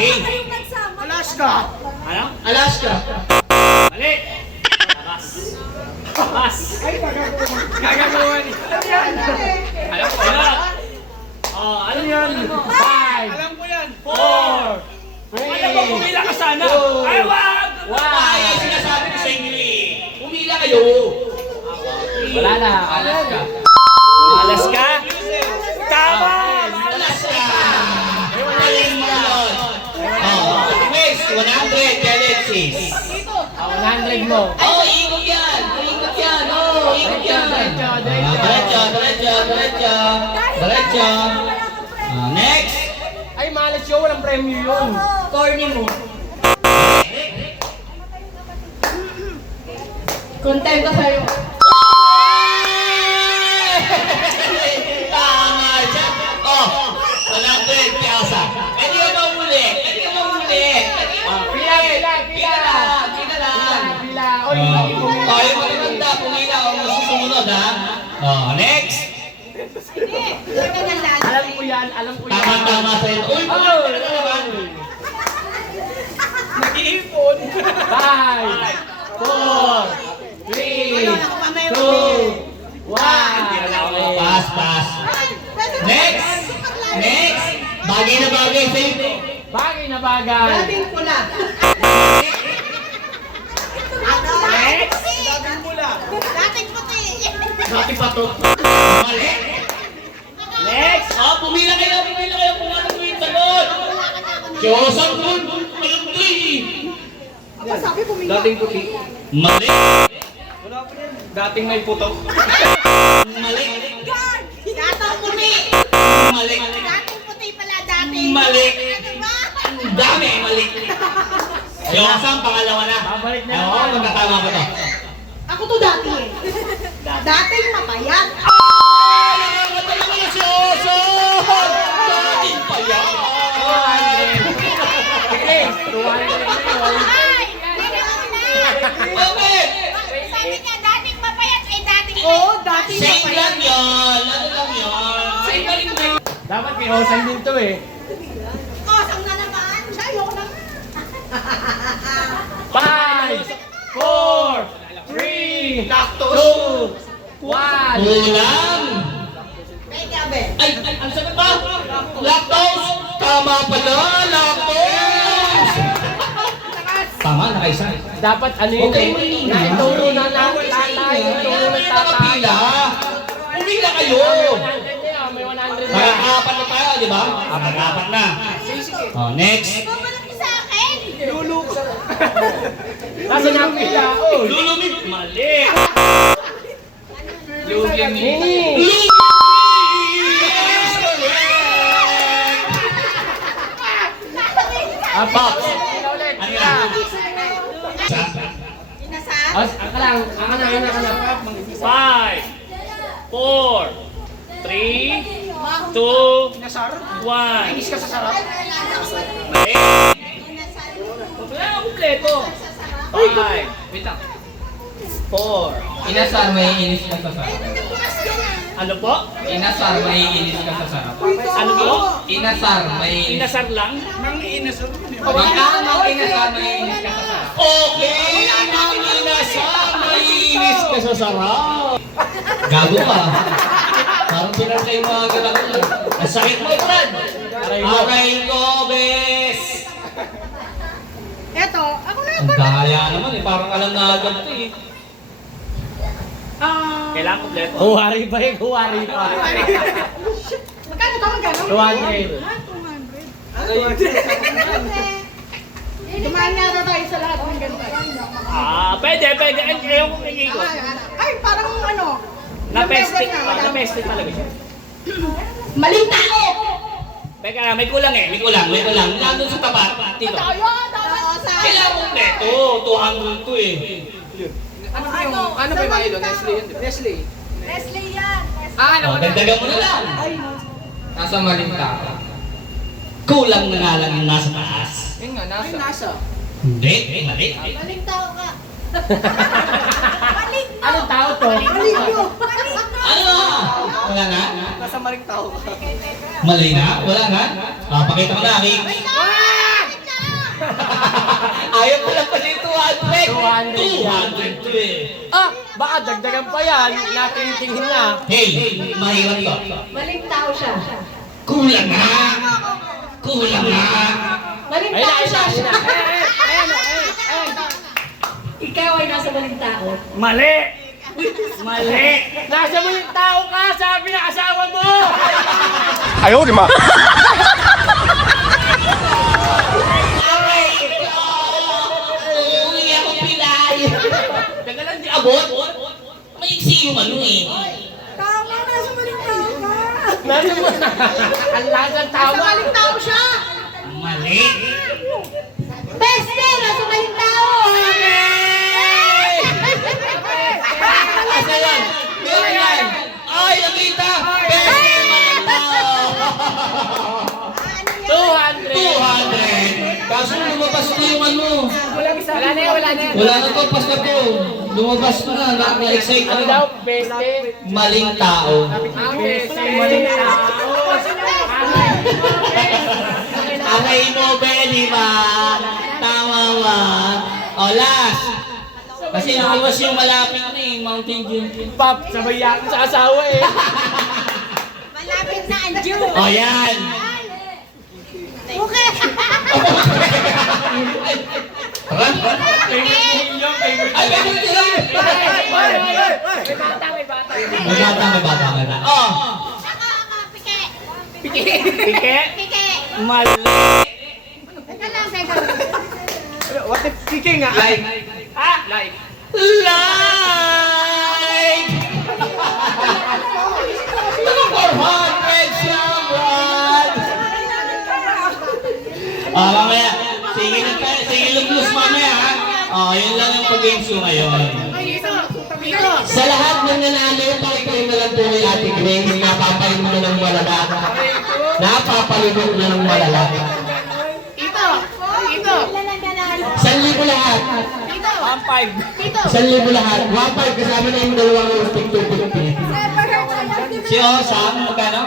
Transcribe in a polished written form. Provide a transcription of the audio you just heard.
Okay. Alaska. Ano? Alaska. Mali. Pass. Pass. Gagagawa ni. Alam ko yan. Oh, alam yan. 5. Alam ko yan. 4. Alam mo, pumila ka sana. Ay, wag! Ay, ay, sinasabi ko sa inyo eh. Pumila kayo. Wala na. Alaska. Alaska? Tama! Alaska. Galing mo yun. Next, 100 galaxies. 100 mo. Oh, ikot yan. Ikot yan. Oh, ikot yan. Diretso, diretso, diretso. Diretso. Next. Ay, malas yun. Walang premyo yun. Corny mo. Content ka sa'yo. Tama siya. Oh, 100 piasa. Pwede ka ba muli? Pwede ka ba muli? Pila. Pila lang. Pila lang. Pila. Oh, yung maganda. Pumila ako masusunod ha. Oh, next. Alam ko yan. Tama sa'yo. Uy, talaga naman. Nag-iipon. 5, 4, 3, 2, 1. Pass, pass. Next. Next. Bagay na bagay sa'yo. Bagay na bagay. Dating pula. Next. Dating puti. Dati pa to. Mali. Next. Oh, pumila kayo kung ano mo yung sagot. Diyosan mo. Sabi pumila. Dating puti. Mali. Dating may putok. Mali. Datang puti. Mali. Dating puti pala dating. Mali. Ano ba? Ang dami. Mali. Diyosan, pangalawa na. Babalik na Oo, naman. magkatama ba to? Ako to dati eh. Dating mapayat. Nakakata naman na si Oson! Dating pa yan! Okay. 200 na yun. Ay! Hindi Bakit? Sabi niya, dating mapayat ay dating. Oo, dating Same lang yan! Ano lang yan? Same pa rin ba? Dapat pihosan din to eh. Kosang na naman. Siya, ayoko na. 5, 4, 3, 2, 1. Kulang! Pwede, abe. Ay, ang sagot ba? Lactose! Tama pala! Lactose! Tama, nakaisa. Dapat ano yun Okay, eh. Naituro na lang tatay. Ituro na tatay. Nakapila! Pumila kayo! May 100 na. Nakakapat na tayo, di ba? Nakakapat na. Oh, next. Bumalaki sa akin. Nasa na ang pila? Oh. Lulumit! Mali! Mini. Apat. Pila ulit. Ano Pila. yan? Inasal. Ang kalang. Ang kalang. 5, 4, 3, 2, 1. Inis ka sa sarap. Mali. Inasal. Wala na kumpleto. 5, Wait lang. 4. Inasar, may inis ka sa sarap. Ano po? Inasar, may inis ka sa sarap. Ano po? Inasar, may Inasar lang? Mang inasar, may inis ka sa sarap. Okay! Mang inasar, may inis ka sa sarap. Gago ka. Parang pinatay yung mga galang ko. Ang sakit mo, Brad. Aray ko, bes. Eto, ako na Ang daya naman eh. Parang alam na agad ito eh. Kailangan kumpleto. Huwari pa eh. Huwari pa. Magkano to? Magkano? 200. 200. Dumaan nga na tayo sa lahat ng ganito. Pwede. Ay, ayaw kong nagigos. Ay, parang ano. Na-peste talaga siya. Maling tao! Teka, may kulang eh. May kulang. Nandun sa tapat. Tito. Tayo, dapat sa... Kailangan kompleto. 200 to eh. Ano ba yung Milo? Nestle yun, di ba? Nestle. Leslie yan. Oh, dagdagan mo na lang. Ay, no. Nasa maling tao. Kulang na nga lang yung nasa taas. Yun nga, nasa. Hindi, mali. Maling tao ka. Anong tao to? Maling nyo. Maling nyo. Ano? Wala na? Nasa maring tao ka. Mali na? Wala na? Pakita mo na, King. Wait lang! 200 to eh. Ah, baka dagdagan pa yan. Natingin na. Hey, mahirap to. Maling tao siya. Kulang nga. Kulang nga. Maling Ayun na, tao ayun na, siya. ayun na. Ayun. Ikaw ay nasa maling tao. Mali! Mali! Nasa mo yung tao ka, sabi ng asawa mo! Ayaw, di ma. Uuwi ako pilay. Taga lang di abot. Maiksi yung ano eh. Tama, nasa maling tao ka. Nasa mo na. Ang lasang tao Nasa maling tao siya. Mali. Beste, nasa maling tao. Asa yan? Meron yan. Ay, nakita. Beste maling tao. 200! 200. Kaso lumabas na yung ano. Wala na yan, wala na yan. Wala na to, pas na to. Lumabas na, na-excite Ano na. daw? Beste? Maling tao. Ang beste, maling tao. Angay mo, Benny ba? Tama ba? O, last. Kasi nakawas yung malapit na eh, Mountain Dew. Pop, sabay yakin sa asawa eh. Malapit na ang Diyo. O, yan. Okay. Tara. Favorite niyo, favorite. Ay, meron sila. May bata, may bata. May bata, may bata, may bata. Oh. Pike. Pike? Pike? Pike. Mali. Teka lang, teka. What if Pike nga? Like. Ha? Like. Like! 400 siya, Brad! Mamaya, sige luglus mamaya, ha? Yun lang yung pag-games ko ngayon. Sa lahat ng nanalo, pakikain na lang po ni Ate Grace, napapalunod na ng malala. Napapalunod na ng malala. Ito! Ito! 1,000 lahat. 1.5. 1,000 lahat. 1,500 kasama na yung dalawang stick 250. Si Osam, magkano?